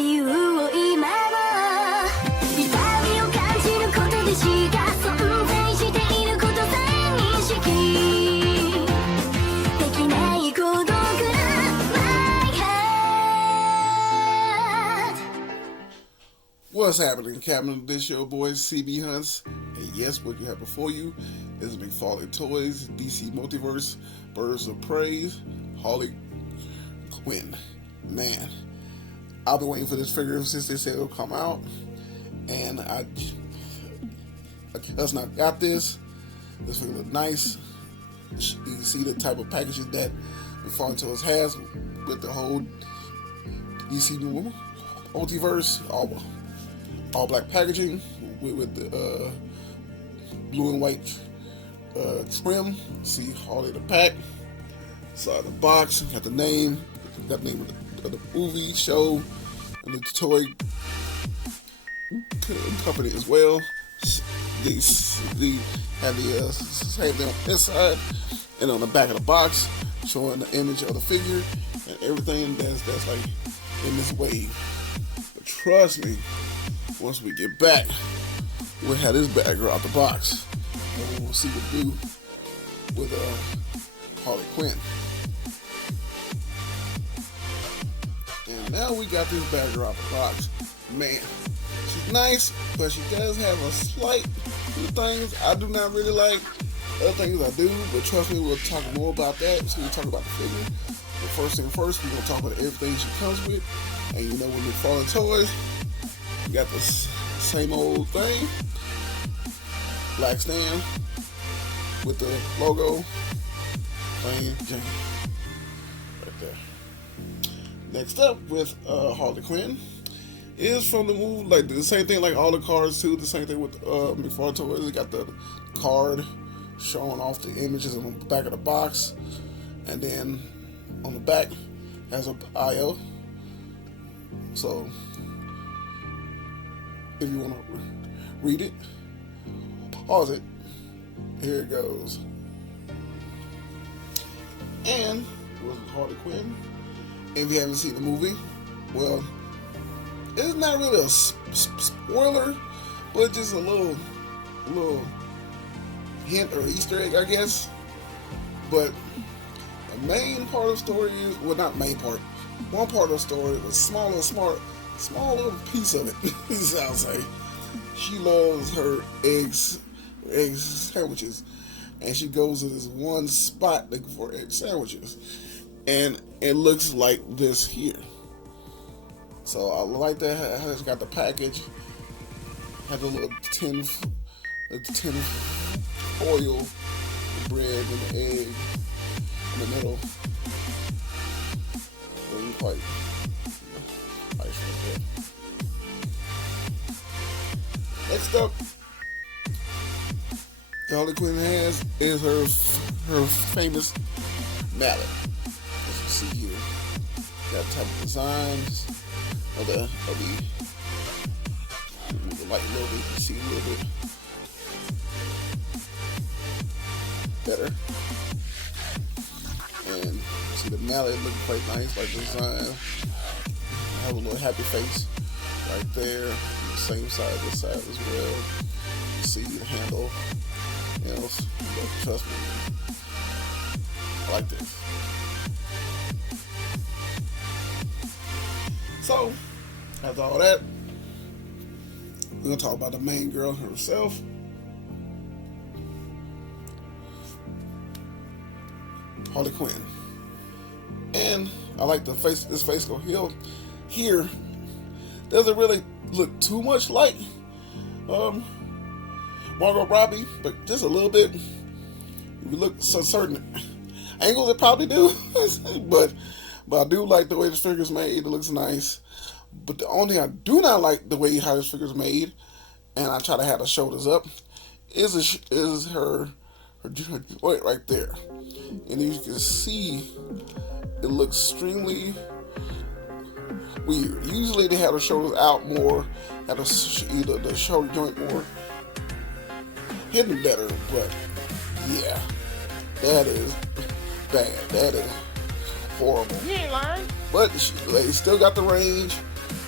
理由を今は痛みを感じることでしか存在していることさえ認識できない孤独な My heart. What's happening, Captain? This your boy CB Hunts, and yes, what you have before you is McFarlaneToys, DC Multiverse, Birds of Prey, Harley Quinn. Man, I've been waiting for this figure since they said it'll come out, and I just not got this. This figure look nice. You can see the type of packaging that McFarlaneToys has with the whole DC Multiverse, all black packaging with the blue and white trim. See Harley the pack. Side of the box, got the name of the movie, show, and the toy company as well. They have the same thing on this side, and on the back of the box, showing the image of the figure and everything that's like in this wave. But trust me, once we get back, we'll have this bag out the box, and we'll see what to do with Harley Quinn. And now we got this bag out the box. Man, she's nice, but she does have a slight few things I do not really like. Other things I do, but trust me, we'll talk more about that. So we'll talk about the figure. But first thing first, we're gonna talk about everything she comes with. And you know, with McFarlaneToys, we got this same old thing, black stand with the logo, plain Jane, right there. Next up with Harley Quinn is from the movie, like the same thing like all the cards too, the same thing with McFarlaneToys. They got the card showing off the images on the back of the box, and then on the back has a bio. So if you want to read it, pause it. Here it goes. And with Harley Quinn, if you haven't seen the movie, well, it's not really a spoiler, but just a little hint or Easter egg, I guess. But the main part of the story is, well, not main part. One part of the story was small little piece of it. I'll say she loves her egg sandwiches, and she goes to this one spot looking for egg sandwiches, and it looks like this here. So I like that. It's got the package, had the little tin foil, the bread and the egg in the middle. Really quite nice right there. Next up, Harley Quinn has is her famous mallet. As you see here, got type of designs of the light a little bit. You can see a little bit better, and you see the mallet looking quite nice, like the design. I have a little happy face right there. On the same side, this side as well. You see the handle. You know, trust me, I like this. So, after all that, we're going to talk about the main girl herself. Harley Quinn. And I like the face, this face go here. Doesn't really look too much like Margot Robbie, but just a little bit. If you look certain angles, it probably do. but I do like the way this figure's made. It looks nice. But the only thing I do not like the way how this figure's made, and I try to have the shoulders up, is her joint right there. And you can see it looks extremely weird. Usually they have the shoulders out more, have either the shoulder joint more hidden better, but yeah, that is bad. That is horrible. You ain't lying. But they still got the range.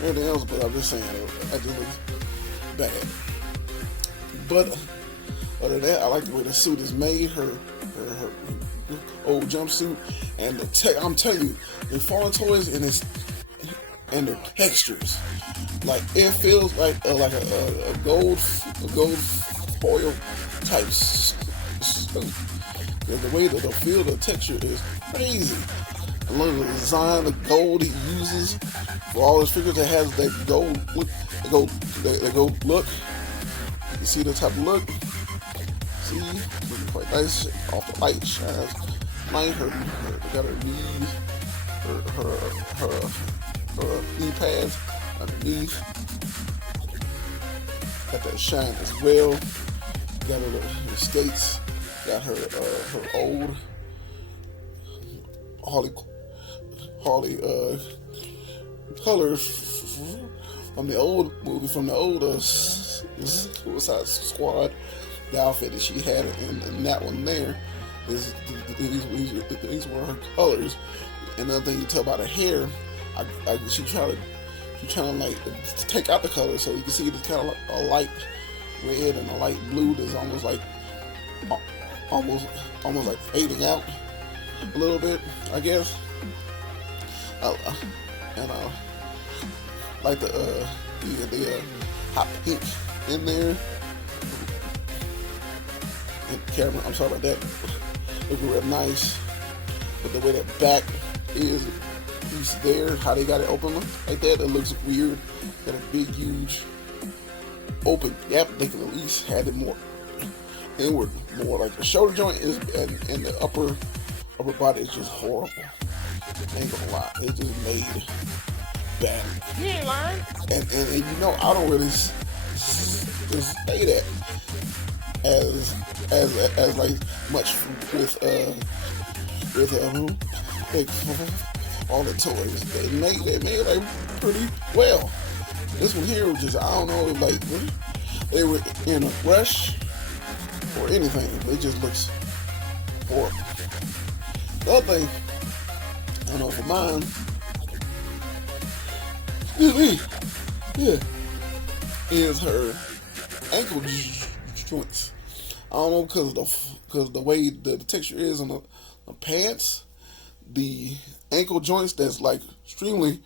everything else, but I'm just saying that just looks bad. But other than that, I like the way the suit is made. Her old jumpsuit, and I'm telling you, the McFarlaneToys and the textures, like it feels like a gold foil type. The way that the feel, the texture is crazy. I love the design, the gold he uses for all his figures. That has that gold look, that gold look. You can see the type of look. See, looking quite nice off the light. Shines nice. Her got her knees, her knee pads underneath. Got that shine as well. Got her skates. Got her old Harley colors from the old movie, from the old Suicide Squad. The outfit that she had in that one there, these were her colors. Another thing you tell about her hair, she trying to like take out the color, so you can see it's kind of like a light red and a light blue that's almost like fading out a little bit, I guess. And like the hot pink in there. And camera, I'm sorry about that. Looking real nice. But the way that back is piece there, how they got it open like that, it looks weird. Got a big, huge open gap. They can at least have it more inward, more like the shoulder joint is, and the upper body is just horrible. Ain't gonna lie, it just made bad. You ain't lying. And you know, I don't really just say that as like much with like all the toys. They made like pretty well. This one here was just, I don't know, like they were in a rush or anything. It just looks horrible. The other thing, I don't know for mine, is her ankle joints. I don't know, because the way the texture is on the pants, the ankle joints that's like extremely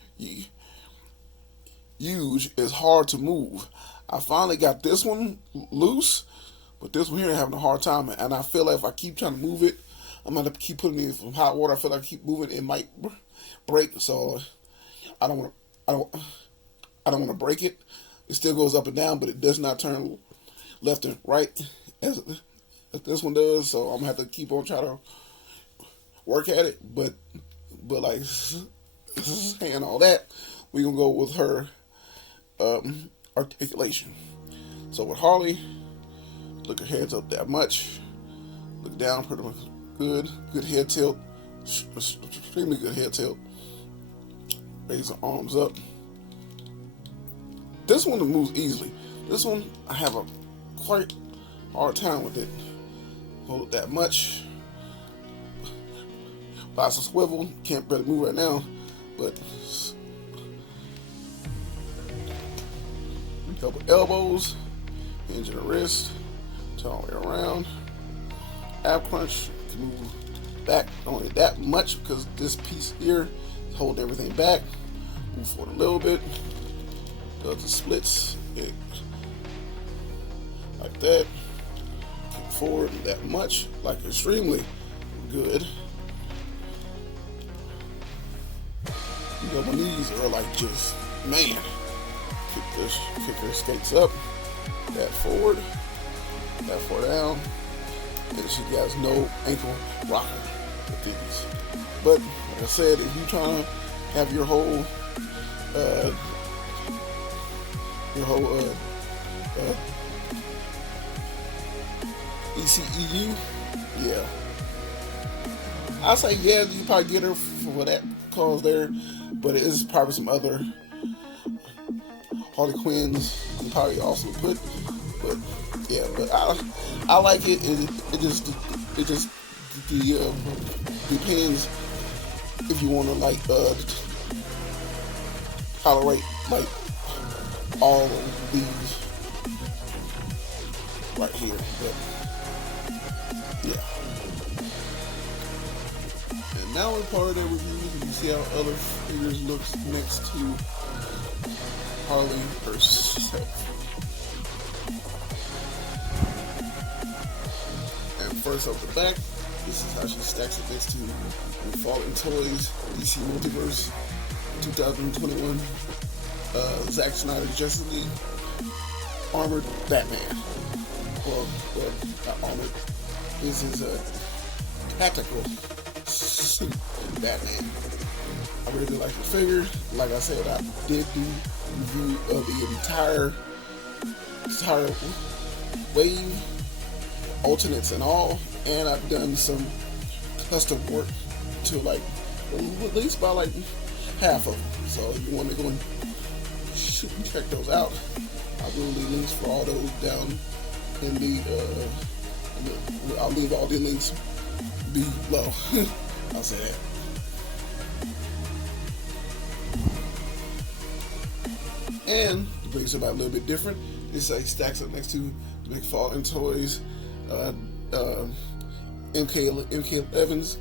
huge is hard to move. I finally got this one loose, but this one here having a hard time, and I feel like if I keep trying to move it, I'm gonna have to keep putting it in some hot water. I feel like I keep moving, it might break. So I don't want to break it. It still goes up and down, but it does not turn left and right as this one does. So I'm gonna have to keep on trying to work at it. But like saying all that, we're gonna go with her articulation. So with Harley, look her heads up that much, look down pretty much good head tilt, extremely good head tilt. Raise her arms up. This one moves easily. This one I have a quite hard time with it. Hold it that much. Lots of swivel. Can't really move right now, but double elbows, hinge the wrist, turn all the way around. Ab crunch, can move back only that much because this piece here is holding everything back. Move forward a little bit. Does the splits like that. Kick forward that much, like extremely good. You know, my knees are like just, man. Kick her skates up, that forward down, and she has no ankle rocker with these. But like I said, if you're trying to have your whole ECEU, yeah, I say yeah, you probably get her for that cause there, but it is probably some other Harley Quinns you probably also put, but yeah, but I like it. It just depends if you want to like tolerate like all of these right here, but yeah. And now we're part of that review. You can see how other figures looks next to Harley herself. And first off the back, this is how she stacks it next to McFarlaneToys DC Multiverse 2021 Zack Snyder Justice League Armored Batman. Well, not armored. This is a tactical suit Batman. I really like the figure. Like I said, I did do review of the entire wave, alternates and all, and I've done some custom work to like at least by like half of them. So if you want to go and check those out, I will leave links for all those down in the I'll leave all the links below. I'll say that. And to bring somebody a little bit different, this stacks up next to the McFarlaneToys MK11's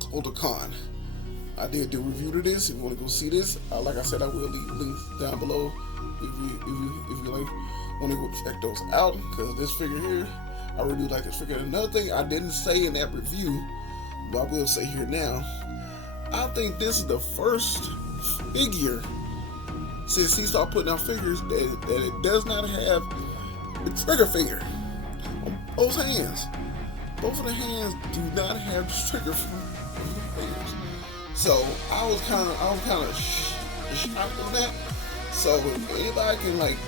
Kotal. I did do a review to this. If you want to go see this, like I said, I will leave links down below if you like want to go check those out, because this figure here, I really do like this figure. Another thing I didn't say in that review, but I will say here now, I think this is the first figure since he started putting out figures that it does not have the trigger finger on both hands. Both of the hands do not have the trigger fingers. So I was kind of shocked on that. So if anybody can like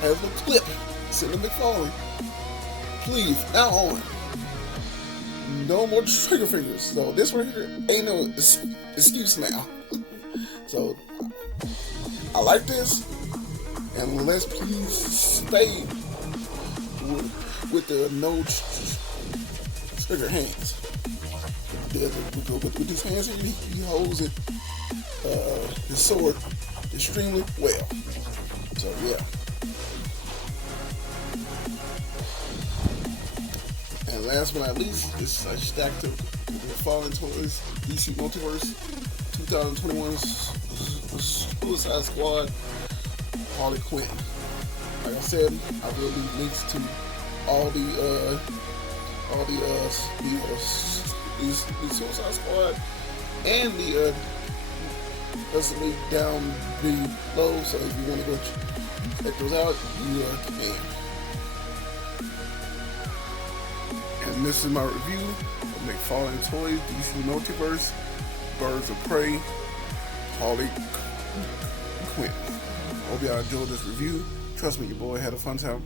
have a clip, send to McFarlane, please, now on, no more trigger fingers. So this right here ain't no excuse now. So I like this, and let's please stay with the no trigger hands. With his hands here, he holds it, his sword extremely well. So yeah. And last but not least, this is stacked up with McFarlaneToys DC Multiverse 2021 Suicide Squad Harley Quinn. Like I said, I will leave links to all the Suicide Squad and the link down below. So if you want to go check those out, you can. And this is my review of McFarlaneToys DC Multiverse Birds of Prey Harley Quinn. Hope y'all enjoyed this review. Trust me, your boy had a fun time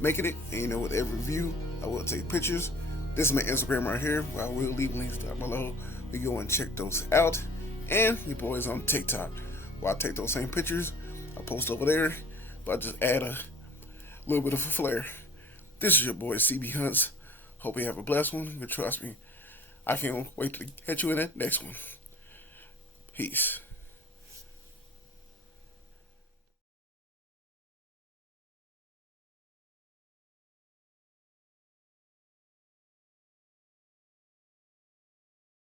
making it. And you know, with every review, I will take pictures. This is my Instagram right here, where I will leave links down below. You go and check those out. And your boy's on TikTok, where I take those same pictures. I post over there, but I just add a little bit of a flair. This is your boy CB Hunts. Hope you have a blessed one. But trust me, I can't wait to catch you in that next one. Peace.